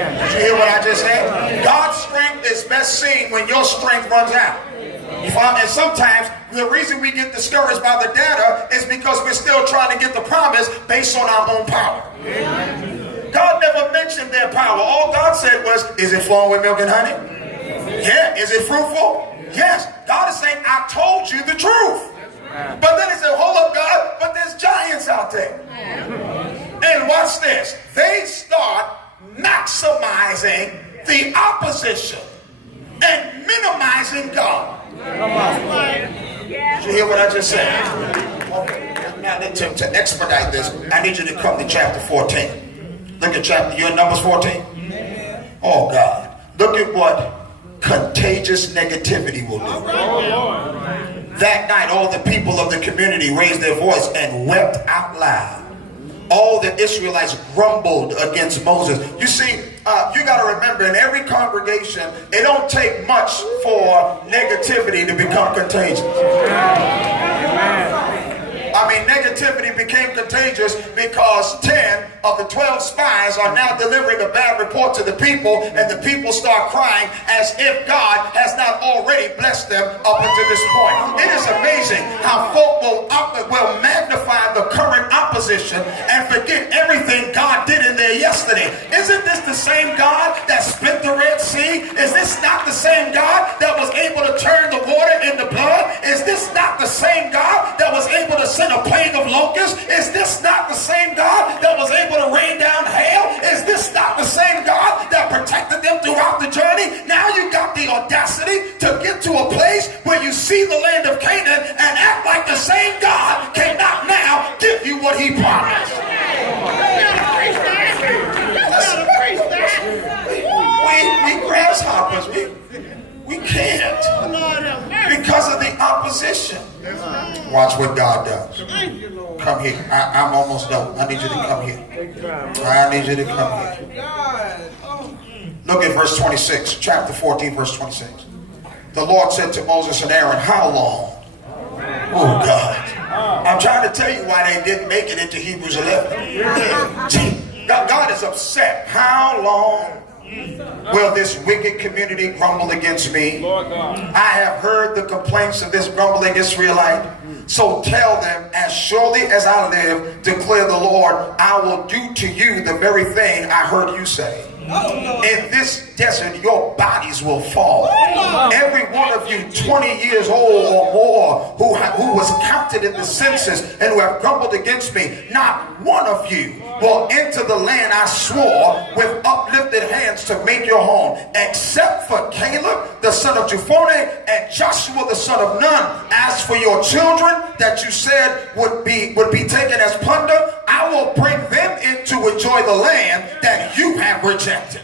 Did you hear what I just said? God's strength is best seen when your strength runs out. And sometimes the reason we get discouraged by the data is because we're still trying to get the promise based on our own power. God never mentioned their power. All God said was, is it flowing with milk and honey? Yeah. Is it fruitful? Yes. God is saying, I told you the truth. But then he said, hold up, God, but there's giants out there. And watch this. They start maximizing the opposition and minimizing God. Did you hear what I just said? Okay. Now, to expedite this, I need you to come to chapter 14. Look at chapter, you're in Numbers 14? Oh, God. Look at what contagious negativity will do. That night, all the people of the community raised their voice and wept out loud. All the Israelites grumbled against Moses. You see, you got to remember, in every congregation, it don't take much for negativity to become contagious. I mean, negativity became contagious because 10 of the 12 spies are now delivering a bad report to the people, and the people start crying as if God has not already blessed them up until this point. It is amazing how folk will magnify the current opposition and forget everything God did in there yesterday. Isn't this the same God that split the Red Sea? Is this not the same God that was able to turn the water into blood? Is this not the same God that was able to send a plague of locusts? Is this not the same God that was able to rain down hail? Is this not the same God that protected them throughout the journey? Now you got the audacity to get to a place where you see the land of Canaan and act like the same God cannot now give you what he promised. We grasshoppers, we can't because of the opposition. Watch what God does. Come here. I'm almost done. I need you to come here. I need you to come here. Look at verse 26, chapter 14, verse 26. The Lord said to Moses and Aaron, how long? Oh, God. I'm trying to tell you why they didn't make it into Hebrews 11. God is upset. How long will this wicked community grumble against me? I have heard the complaints of this grumbling Israelite. So tell them, as surely as I live, declare the Lord, I will do to you the very thing I heard you say. In this desert, your bodies will fall. Every one of you 20 years old or more who was counted in the census and who have grumbled against me, not one of you will enter the land I swore with uplifted hands to make your home, except for Caleb, the son of Jephunneh, and Joshua, the son of Nun. As for your children that you said would be taken as plunder, I will bring them in to enjoy the land that you have rejected.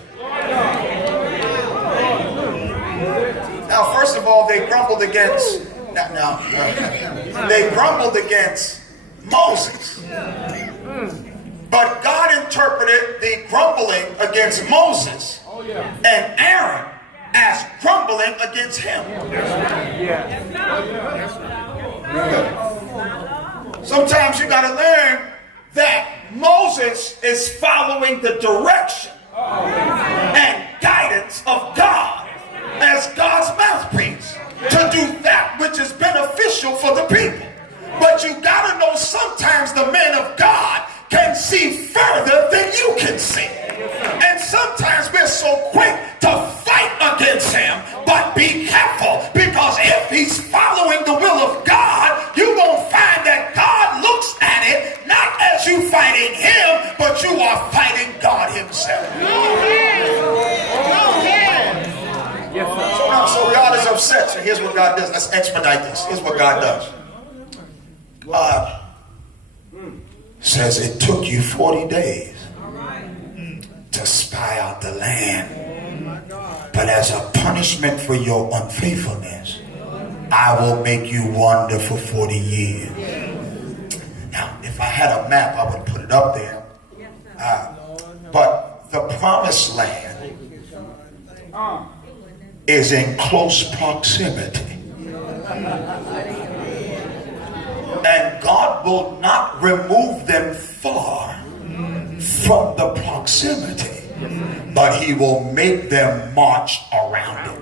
Now, first of all, they grumbled against they grumbled against Moses. But God interpreted the grumbling against Moses and Aaron as grumbling against him. Sometimes you got to learn that Moses is following the direction and guidance of God as God's mouthpiece to do that which is beneficial for the people. But you got to know sometimes the man of God can see further than you can see. And sometimes we're so quick to fight against him, but be careful, because if he's following the will of God, you won't find that God looks at it not as you fighting him, but you are fighting God himself. So God is upset. So here's what God does. Let's expedite this. Here's what God does. God says it took you 40 days to spy out the land. But as a punishment for your unfaithfulness, I will make you wander for 40 years. Now, if I had a map, I would put it up there. But the promised land is in close proximity. And God will not remove them far from the proximity. but he will make them march around it.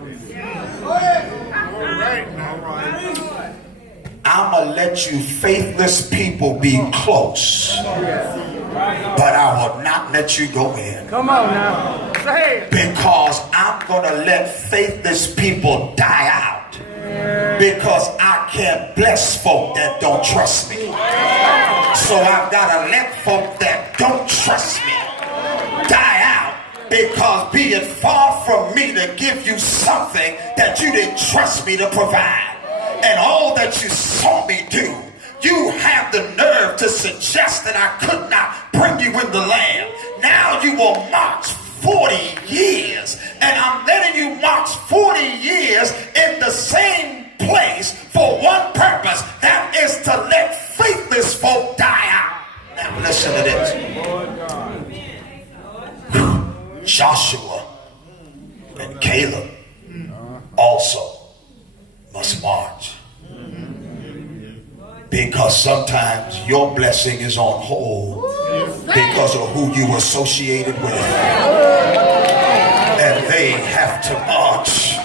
I'm going to let you faithless people be close, but I will not let you go in. Come on now. Say it. Because I'm going to let faithless people die out. Because I can't bless folk that don't trust me. So I've got to let folk that don't trust me die out. Because be it far from me to give you something that you didn't trust me to provide. And all that you saw me do, you have the nerve to suggest that I could not bring you in the land. Now you will march 40 years. And I'm letting you march 40 years in the same place for one purpose. That is to let faithless folk die out. Now listen to this. Joshua and Caleb also must march. Because sometimes your blessing is on hold because of who you associated with. And they have to march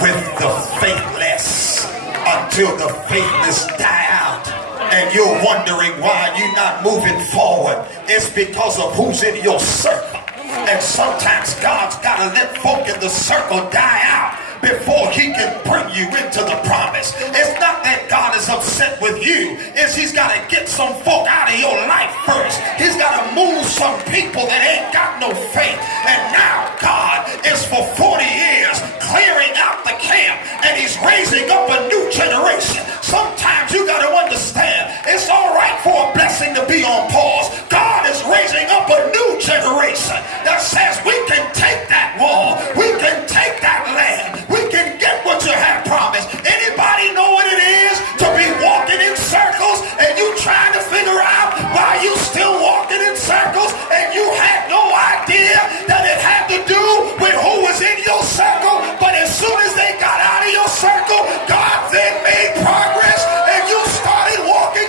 with the faithless until the faithless die out. And you're wondering why you're not moving forward. It's because of who's in your circle. And sometimes God's got to let folk in the circle die out before he can bring you into the promise. It's not that God is upset with you. It's he's got to get some folk out of your life first. He's got to move some people that ain't got no faith. And now God is for 40 years clearing out the camp, and he's raising up a new generation. Sometimes you got to understand it's all right for a blessing to be on pause. God is raising up a new generation that says we can take that wall, we can take that land, we can get what you have promised. Anybody know what it is to be walking in circles and you trying to figure out why you still walking in circles and you had no idea that it had to do with who was in your circle, but as soon as they got out of your circle, God then made progress and you started walking.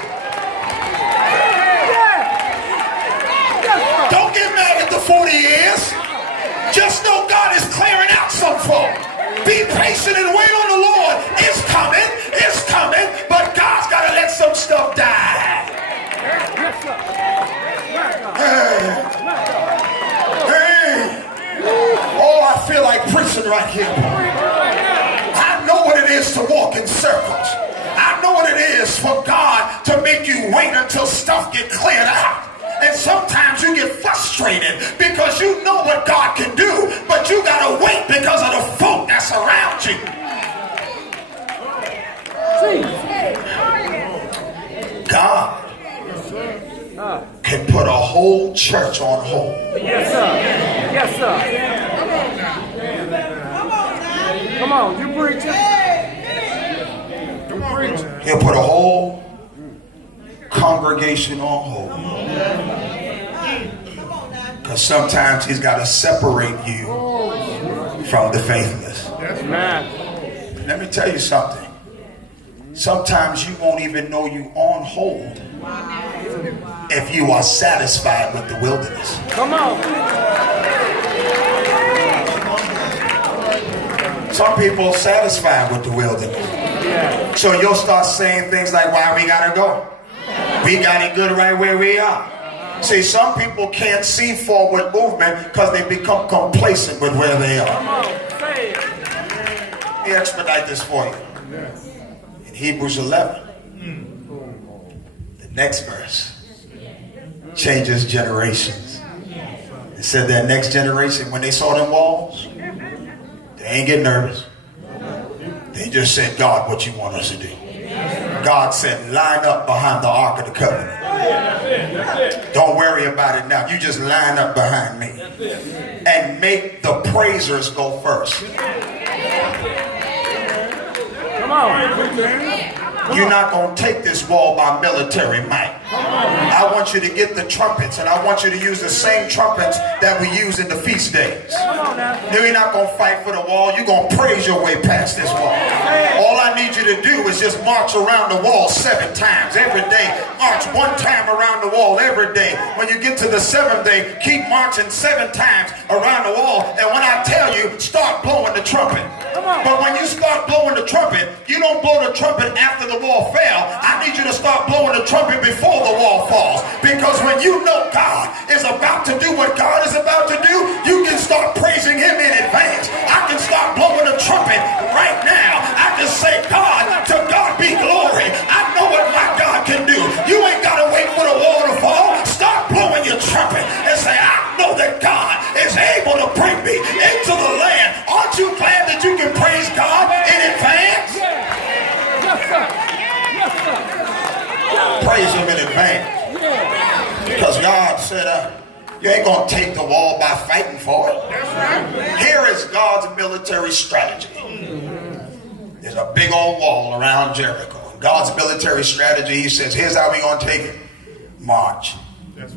Don't get mad at the 40 years. Just know God is clearing out some folk. Be patient and wait on the Lord. It's coming, but God's got to let some stuff die. Hey. Oh, I feel like preaching right here. I know what it is to walk in circles. I know what it is for God to make you wait until stuff get cleared out. And sometimes you get frustrated because you know what God can do, but you gotta wait because of the folk that's around you. God can put a whole church on hold. Yes, sir. Yes, sir. Come on, you preaching. You preaching. He'll put a whole congregation on hold. Because sometimes he's got to separate you from the faithless. Let me tell you something. Sometimes you won't even know you on hold if you are satisfied with the wilderness. Come on. Some people are satisfied with the wilderness. So you'll start saying things like, why we gotta go? We got it good right where we are. See, some people can't see forward movement because they become complacent with where they are. Let me expedite this for you. In Hebrews 11, the next verse changes generations. It said that next generation, when they saw them walls, they ain't get nervous. They just said, God, what you want us to do? God said, line up behind the Ark of the Covenant. Don't worry about it now. You just line up behind me. And make the praisers go first. Come on. You're not going to take this wall by military might. I want you to get the trumpets, and I want you to use the same trumpets that we use in the feast days. You're not going to fight for the wall. You're going to praise your way past this wall. All I need you to do is just march around the wall 7 times every day. March 1 time around the wall every day. When you get to the 7th day, keep marching 7 times around the wall. And when I tell you, start blowing the trumpet. But when you start blowing the trumpet, you don't blow the trumpet after the wall fell. I need you to start blowing the trumpet before the wall falls. Because when you know God is about to do what God is about to do, you can start praising him in advance. I can start blowing the trumpet right now. I can say, God, to God be glory. I know what my God can do. You ain't got to wait for the wall to fall. Start blowing your trumpet and say, I know that God is able to bring me into the land. Aren't you glad that you can praise God in advance? Yes, sir. Yes, sir. Praise him in advance. Because God said, you ain't going to take the wall by fighting for it. Here is God's military strategy. There's a big old wall around Jericho. God's military strategy, he says, here's how we're going to take it. March. Here's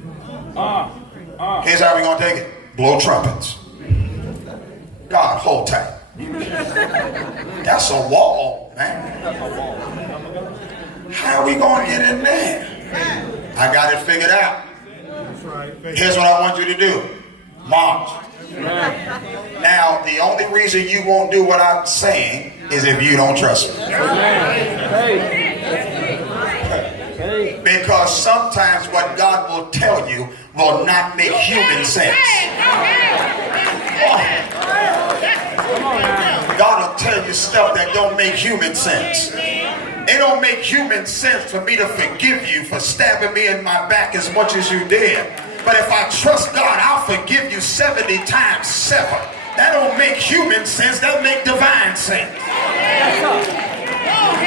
how we're going to take it. Blow trumpets. God, hold tight. That's a wall, man. How are we going to get in there? I got it figured out. Here's what I want you to do. March. Now, the only reason you won't do what I'm saying is if you don't trust me. Because sometimes what God will tell you will not make human sense. God will tell you stuff that don't make human sense. It don't make human sense for me to forgive you for stabbing me in my back as much as you did. But if I trust God, I'll forgive you 70 times 7. That don't make human sense. That make divine sense.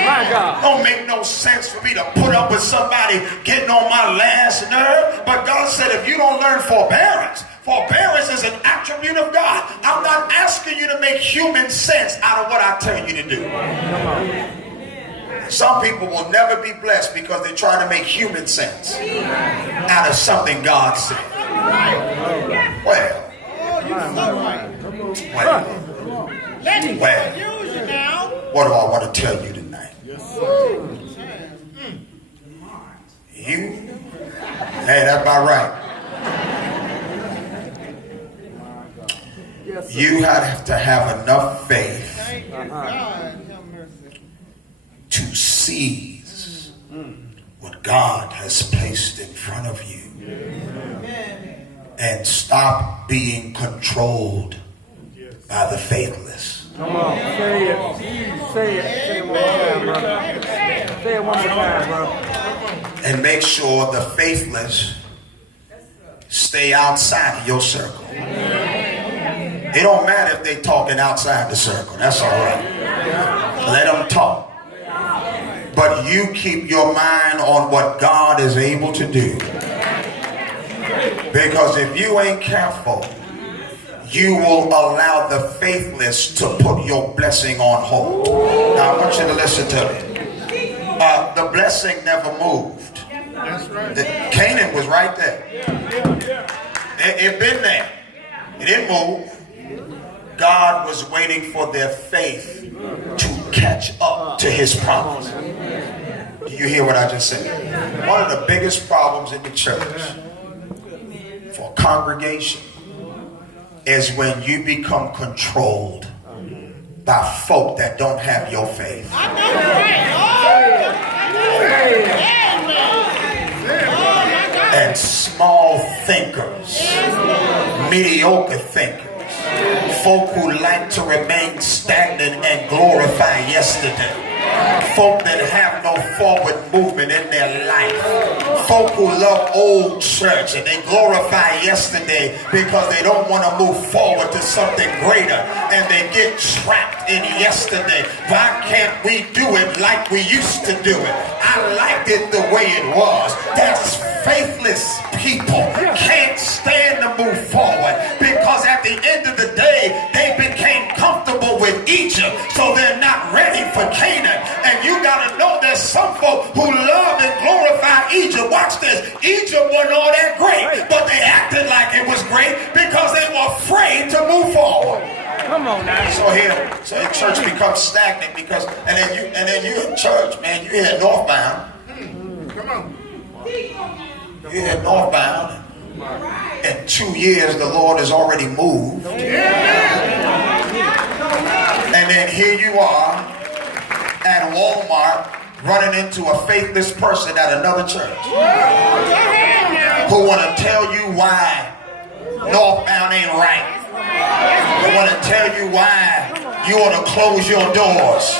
My God. Don't make no sense for me to put up with somebody getting on my last nerve. But God said, if you don't learn forbearance, forbearance is an attribute of God. I'm not asking you to make human sense out of what I tell you to do. Some people will never be blessed because they try to make human sense out of something God said. Well, what do I want to tell you tonight? You? Hey, that's about right. You have to have enough faith to seize what God has placed in front of you and stop being controlled by the faithless. Come on, say it. Say it. Say it one more time, bro. Say it one more time, bro. And make sure the faithless stay outside of your circle. It don't matter if they talking outside the circle. That's all right. Let them talk. But you keep your mind on what God is able to do. Because if you ain't careful, you will allow the faithless to put your blessing on hold. Now I want you to listen to me. The blessing never moved. Canaan was right there. It been there. It didn't move. God was waiting for their faith to catch up to his promise. Do you hear what I just said? One of the biggest problems in the church for congregation is when you become controlled by folk that don't have your faith. And small thinkers, mediocre thinkers, folk who like to remain stagnant and glorify yesterday. Folk that have no forward movement in their life. Folk who love old church and they glorify yesterday because they don't want to move forward to something greater and they get trapped in yesterday. Why can't we do it like we used to do it? I liked it the way it was. That's faithless people can't stand to move forward because at the end of the day they became comfortable with Egypt, so they're not ready for Canaan. And you gotta know there's some folk who love and glorify Egypt. Watch this. Come on now. So the church becomes stagnant because, and then you in church, man, you here Northbound. Come on. You here Northbound. In 2 years, the Lord has already moved. And then here you are at Walmart running into a faithless person at another church who want to tell you why Northbound ain't right. They want to tell you why you ought to close your doors.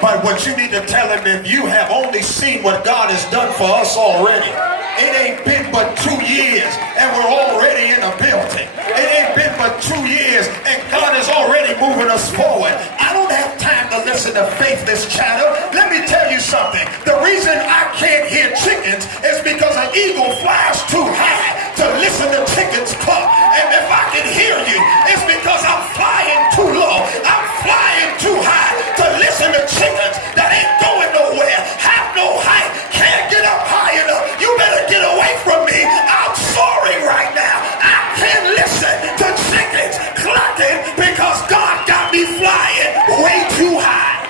But what you need to tell them, if you have only seen what God has done for us already, it ain't been but 2 years and we're already in a building. It ain't been but 2 years and God is already moving us forward. I don't have time to listen to faithless chatter. Let me tell you something. The reason I can't hear chickens is because an eagle flies too high to listen to chickens cluck. And if I can hear you, it's because I'm flying too low. I'm flying too high to listen to chickens that ain't going nowhere, have no height, can't get up high enough. You better get away from me. I'm sorry right now. I can't listen to chickens clucking because God got me flying way too high.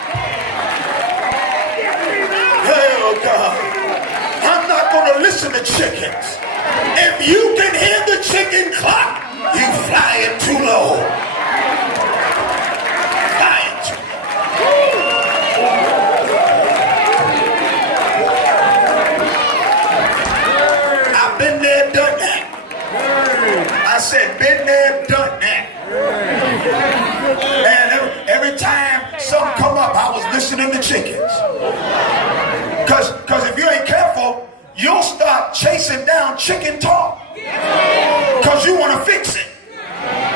Oh God, I'm not going to listen to chickens. If you can hear the chicken cluck, you flying too low. Flying too low. I've been there, done that. I said, been there, done that. And every time something come up, I was listening to chickens. Because if you ain't careful, you'll start chasing down chicken talk. Because you want to fix it.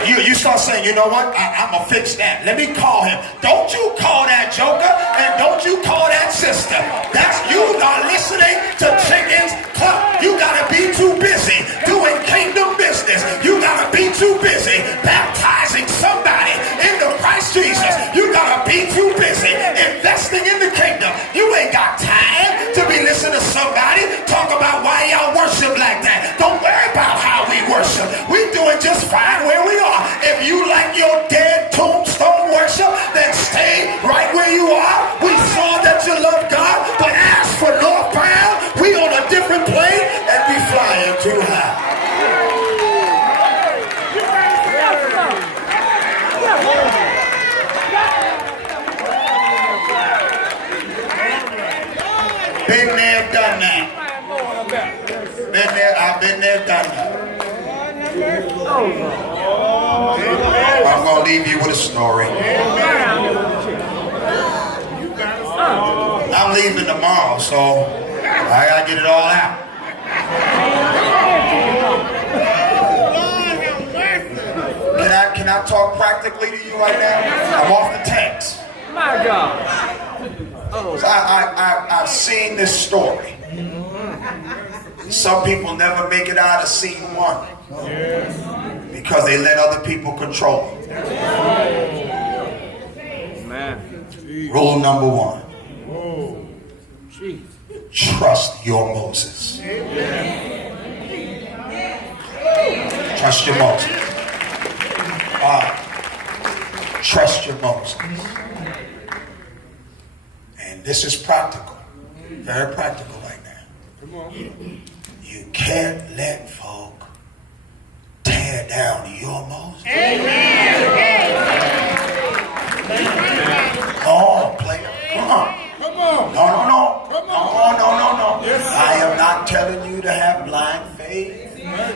You start saying, you know what, I'm going to fix that. Let me call him. Don't you call that joker, and don't you call that sister. That's you are listening to chickens cluck. You got to be too busy doing kingdom business. You got to be too busy baptizing somebody into Christ Jesus. You got to be too busy investing in the kingdom. You ain't got time to be listening to somebody talk about why y'all worship like that. Don't worry about how we worship. We doing just fine where we are. If you like your dead tombstone worship, then stay right where you are. We saw that you love God, but as for Northbound, we on a different plane and we flying too high. Been there, done that. Been there, I've been there, done that. I'm going to leave you with a story. I'm leaving tomorrow, so I got to get it all out. Can I talk practically to you right now? I'm off the text. My God. So I've seen this story. Some people never make it out of scene one because they let other people control them. Rule number one. Trust your Moses. Trust your Moses. Trust your Moses. And this is practical. Very practical right now. You can't let folk tear down your Moses. Oh, player. Come on. No. I am not telling you to have blind faith.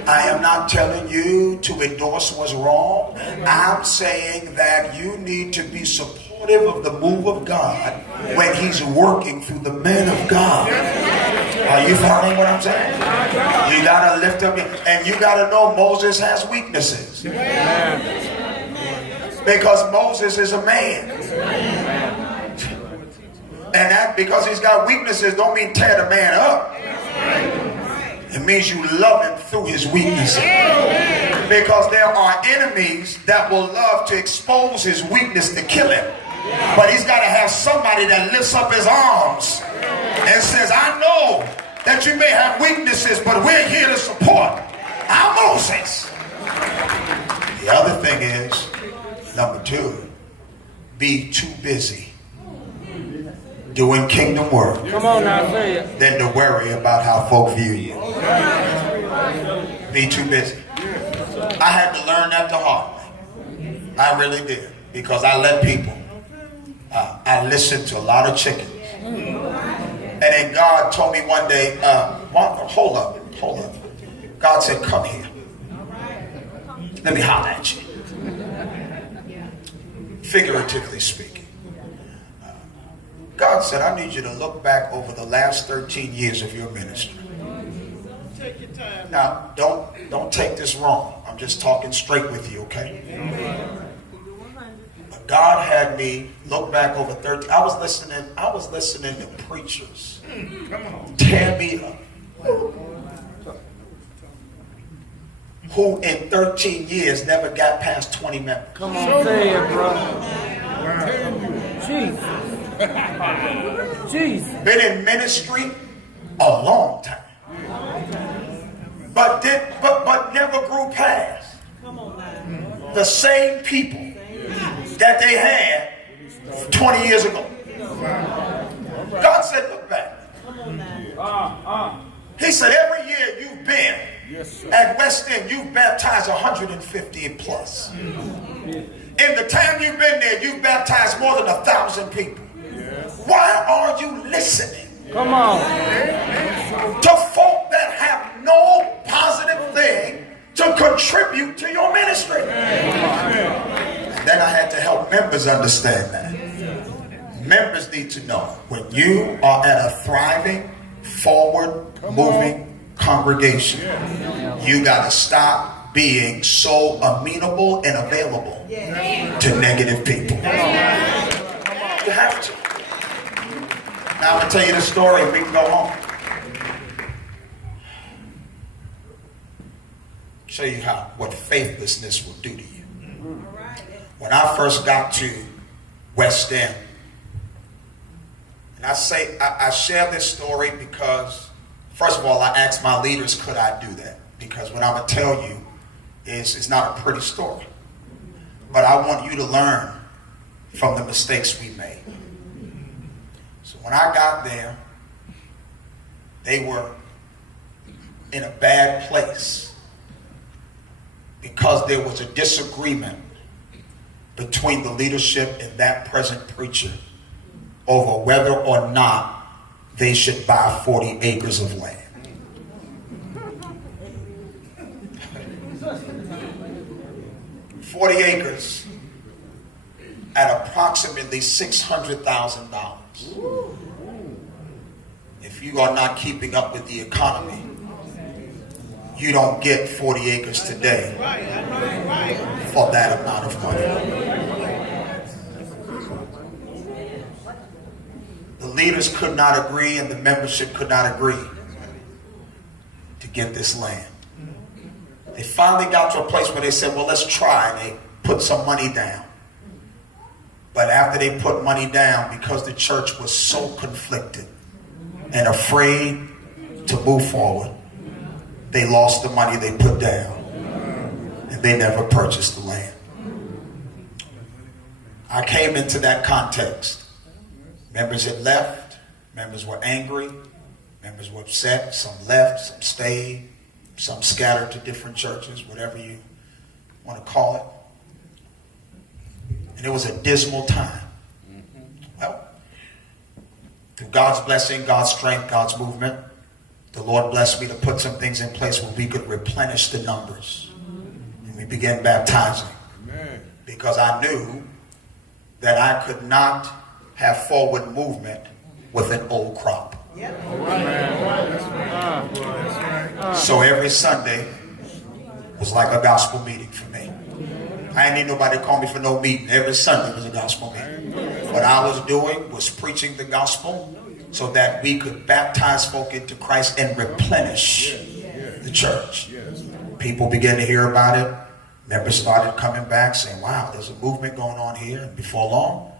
I am not telling you to endorse what's wrong. I'm saying that you need to be supportive of the move of God when he's working through the men of God. Are you following what I'm saying? You got to lift up and you got to know Moses has weaknesses. Because Moses is a man. And that because he's got weaknesses don't mean tear the man up. It means you love him through his weaknesses. Because there are enemies that will love to expose his weakness to kill him. But he's got to have somebody that lifts up his arms and says, I know that you may have weaknesses, but we're here to support our Moses. The other thing is, Number two, be too busy doing kingdom work Come on now, say it. than to worry about how folk view you. Be too busy. I had to learn that the hard way. I really did. Because I let people, I listened to a lot of chickens. And then God told me one day, hold up. God said, come here. Let me holler at you. Figuratively speaking. God said, I need you to look back over the last 13 years of your ministry. Now, don't take this wrong. I'm just talking straight with you, okay? But God had me look back over 13. I was listening to preachers tear me up. Who in 13 years never got past 20 members. Come on, say it, bro. Jesus. Been in ministry a long time. But never grew past the same people that they had 20 years ago. God said, look back. He said, every year you've been at West End, you've baptized 150 plus. In the time you've been there, you've baptized more than 1,000 people. Why are you listening? Come on. To folk that have no positive thing to contribute to your ministry. Then I had to help members understand that. Members need to know when you are at a thriving, forward moving congregation, you got to stop being so amenable and available to negative people. You have to. Now I'm going to tell you the story and we can go home. Show you what faithlessness will do to you. When I first got to West End, and I share this story because, first of all, I asked my leaders, could I do that? Because what I'm going to tell you is not a pretty story. But I want you to learn from the mistakes we made. So when I got there, they were in a bad place because there was a disagreement between the leadership and that present preacher over whether or not they should buy 40 acres of land. $40 acres at approximately $600,000. If you are not keeping up with the economy, you don't get 40 acres today for that amount of money. The leaders could not agree and the membership could not agree to get this land. They finally got to a place where they said, well, let's try. And they put some money down. But after they put money down, because the church was so conflicted and afraid to move forward, they lost the money they put down. And they never purchased the land. I came into that context. Members had left. Members were angry. Members were upset. Some left, some stayed. Some scattered to different churches, whatever you want to call it. And it was a dismal time. Well, through God's blessing, God's strength, God's movement, the Lord blessed me to put some things in place where we could replenish the numbers. And we began baptizing. Because I knew that I could not have forward movement with an old crop. So every Sunday was like a gospel meeting for me. I didn't need nobody to call me for no meeting. Every Sunday was a gospel meeting. What I was doing was preaching the gospel so that we could baptize folk into Christ and replenish the church. People began to hear about it. Members started coming back saying, wow, there's a movement going on here. And before long,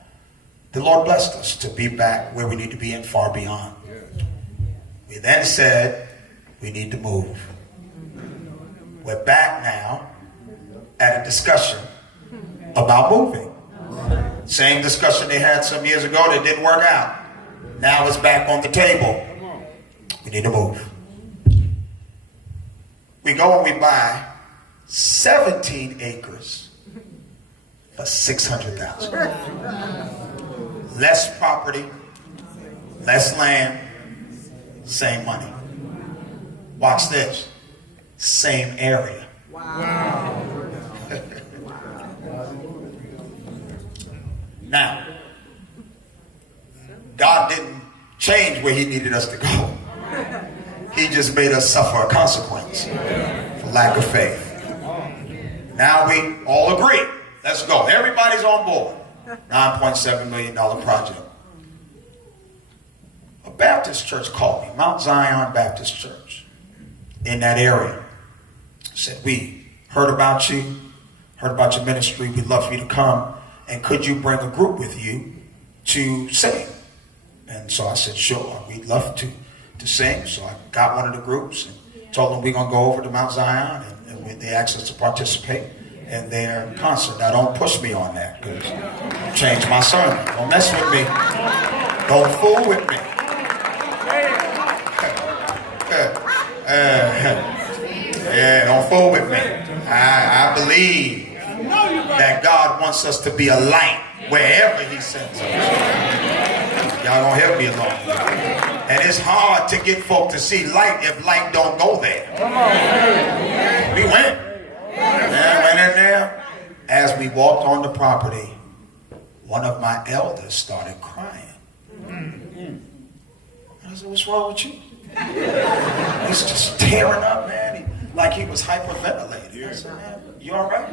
the Lord blessed us to be back where we need to be and far beyond. We then said, we need to move. We're back now at a discussion about moving. Same discussion they had some years ago that didn't work out. Now it's back on the table. We need to move. We go and we buy 17 acres for $600,000. Less property, less land, same money. Watch this. Same area. Wow. Now, God didn't change where he needed us to go. He just made us suffer a consequence for lack of faith. Now we all agree. Let's go. Everybody's on board. $9.7 million project. A Baptist church called me, Mount Zion Baptist Church, in that area. Said, we heard about you, heard about your ministry. We'd love for you to come. And could you bring a group with you to sing? And so I said, sure, we'd love to sing. So I got one of the groups and told them we're going to go over to Mount Zion. And they asked us to participate in their concert. Now, don't push me on that, because I'll change my sermon. Don't mess with me. Don't fool with me. Yeah, don't fool with me. I believe that God wants us to be a light wherever he sends us. Y'all gonna help me along. And it's hard to get folk to see light if light don't go there. We went. And went in there. As we walked on the property, one of my elders started crying. I said, what's wrong with you? He's just tearing up, man. Like he was hyperventilating. I said, man, you all right?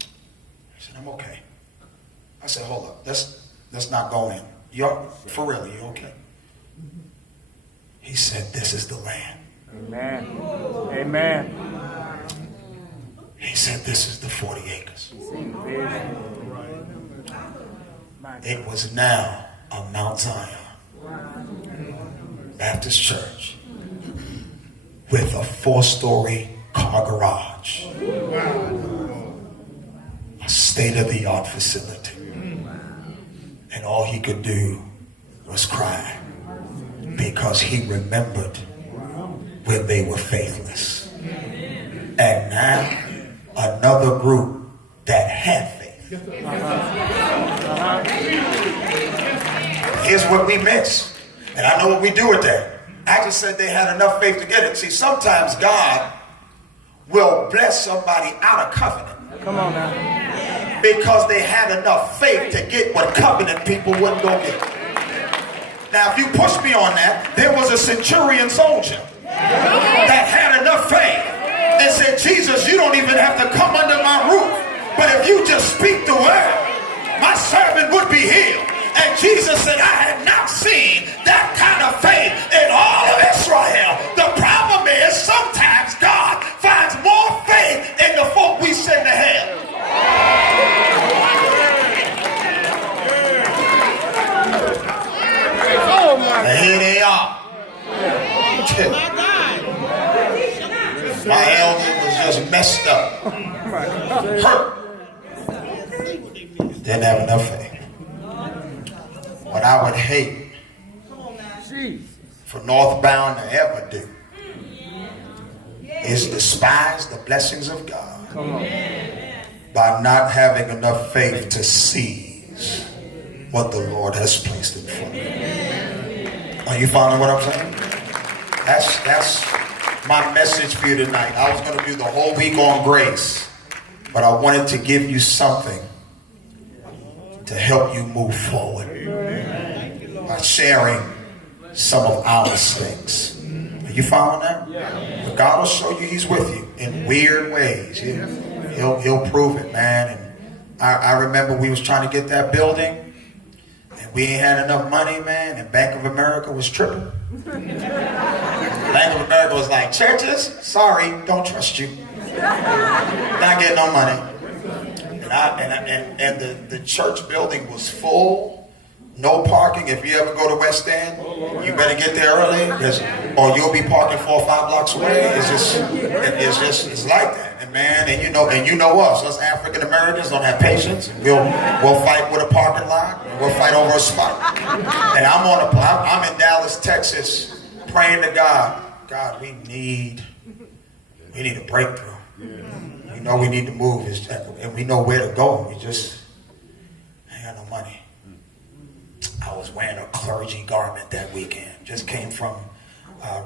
He said, I'm okay. I said, hold up. Let's not go in. You're for real, you okay? He said, this is the land. Amen. Amen. He said, this is the 40 acres. It was now a Mount Zion Baptist Church with a 4-story car garage, a state-of-the-art facility. And all he could do was cry, because he remembered when they were faithless. And now another group that had faith. Here's what we miss. And I know what we do with that. I just said they had enough faith to get it. See, sometimes God will bless somebody out of covenant. Come on now. Because they had enough faith to get what covenant people wouldn't go get. Now, if you push me on that, there was a centurion soldier that had enough faith and said, Jesus, you don't even have to come under my roof. But if you just speak the word, my servant would be healed. And Jesus said, I have not seen that kind of faith in all of Israel. The problem is sometimes God finds more faith in the folk we send to hell. And here they are. My elder was just messed up. Hurt. Didn't have enough faith. What I would hate for Northbound to ever do is despise the blessings of God by not having enough faith to seize what the Lord has placed in front of you. Are you following what I'm saying? That's my message for you tonight. I was going to do the whole week on grace, but I wanted to give you something to help you move forward by sharing some of our mistakes. Are you following that? But God will show you he's with you in weird ways. He'll prove it, man. And I remember we was trying to get that building, and we ain't had enough money, man, and Bank of America was tripping. Bank of America was like, churches, sorry, don't trust you. Not getting no money. And the church building was full No parking. If you ever go to West End, you better get there early, or you'll be parking 4 or 5 blocks away. It's like that, and man, and you know us African Americans don't have patience. We'll fight with a parking lot. We'll fight over a spot. And I'm in Dallas, Texas, praying to God. God, we need a breakthrough. We know we need to move, and we know where to go. We just ain't got no money. I was wearing a clergy garment that weekend. Just came from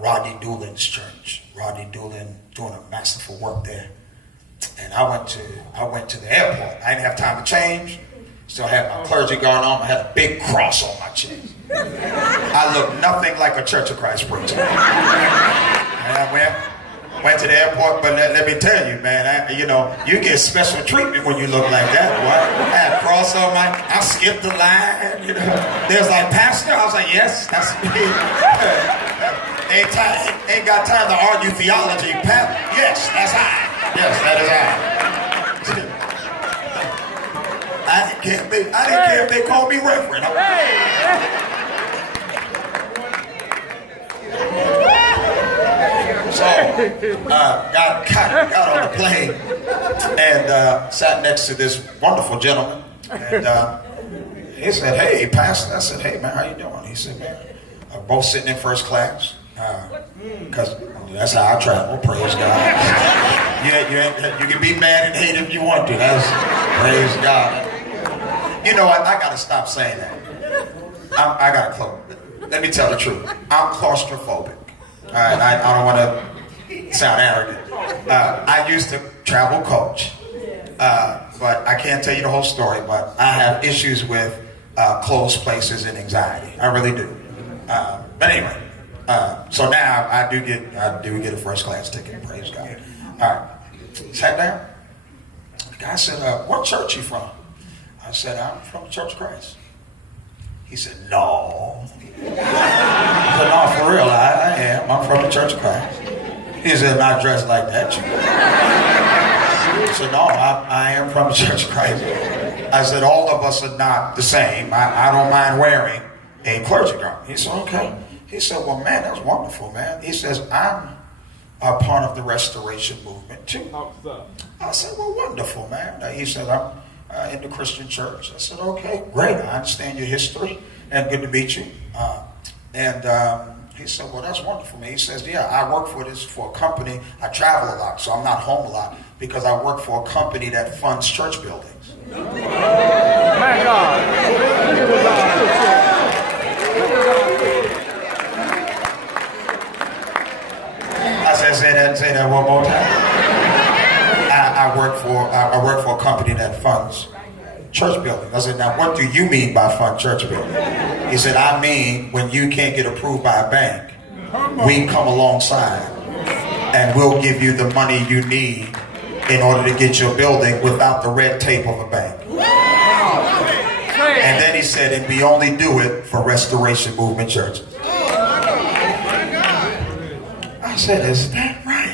Rodney Doolin's church. Rodney Doolin doing a masterful work there. And I went to the airport. I didn't have time to change. Still had my clergy garment on. I had a big cross on my chest. I looked nothing like a Church of Christ preacher. And I went to the airport, but let me tell you, man, you get special treatment when you look like that, boy. I had a cross on I skipped the line, There's like, Pastor, I was like, yes, that's me. Ain't got time to argue theology, Pat. Yes, that's I. Yes, that is I. I didn't care if they called me reverend. So, got on the plane and sat next to this wonderful gentleman. And he said, hey, Pastor. I said, hey, man, how you doing? He said, man, we're both sitting in first class. Because that's how I travel, praise God. You can be mad and hate if you want to. Praise God. You know what? I got to stop saying that. I got to close. Let me tell the truth. I'm claustrophobic. All right, I don't want to sound arrogant. I used to travel coach, but I can't tell you the whole story, but I have issues with closed places and anxiety. I really do. But anyway, so now I do get a first class ticket, praise God. All right, sat down. The guy said, what church you from? I said, I'm from the Church of Christ. He said, no. I said, no, for real, I am. I'm from the Church of Christ. He said, not dressed like that. I said, no, I am from the Church of Christ. I said, all of us are not the same. I don't mind wearing a clergy garment. He said, okay. He said, well, man, that's wonderful, man. He says, I'm a part of the restoration movement, too. I said, well, wonderful, man. He said, I'm in the Christian church. I said, okay, great. I understand your history, and good to meet you. He said, well, that's wonderful, man. He says, yeah, I work for a company. I travel a lot, so I'm not home a lot because I work for a company that funds church buildings. My God. I said, say that one more time. I work for a company that funds church buildings. I said, now what do you mean by fund church building? He said, I mean when you can't get approved by a bank, we come alongside and we'll give you the money you need in order to get your building without the red tape of a bank. And then he said, and we only do it for restoration movement churches. I said, is that right?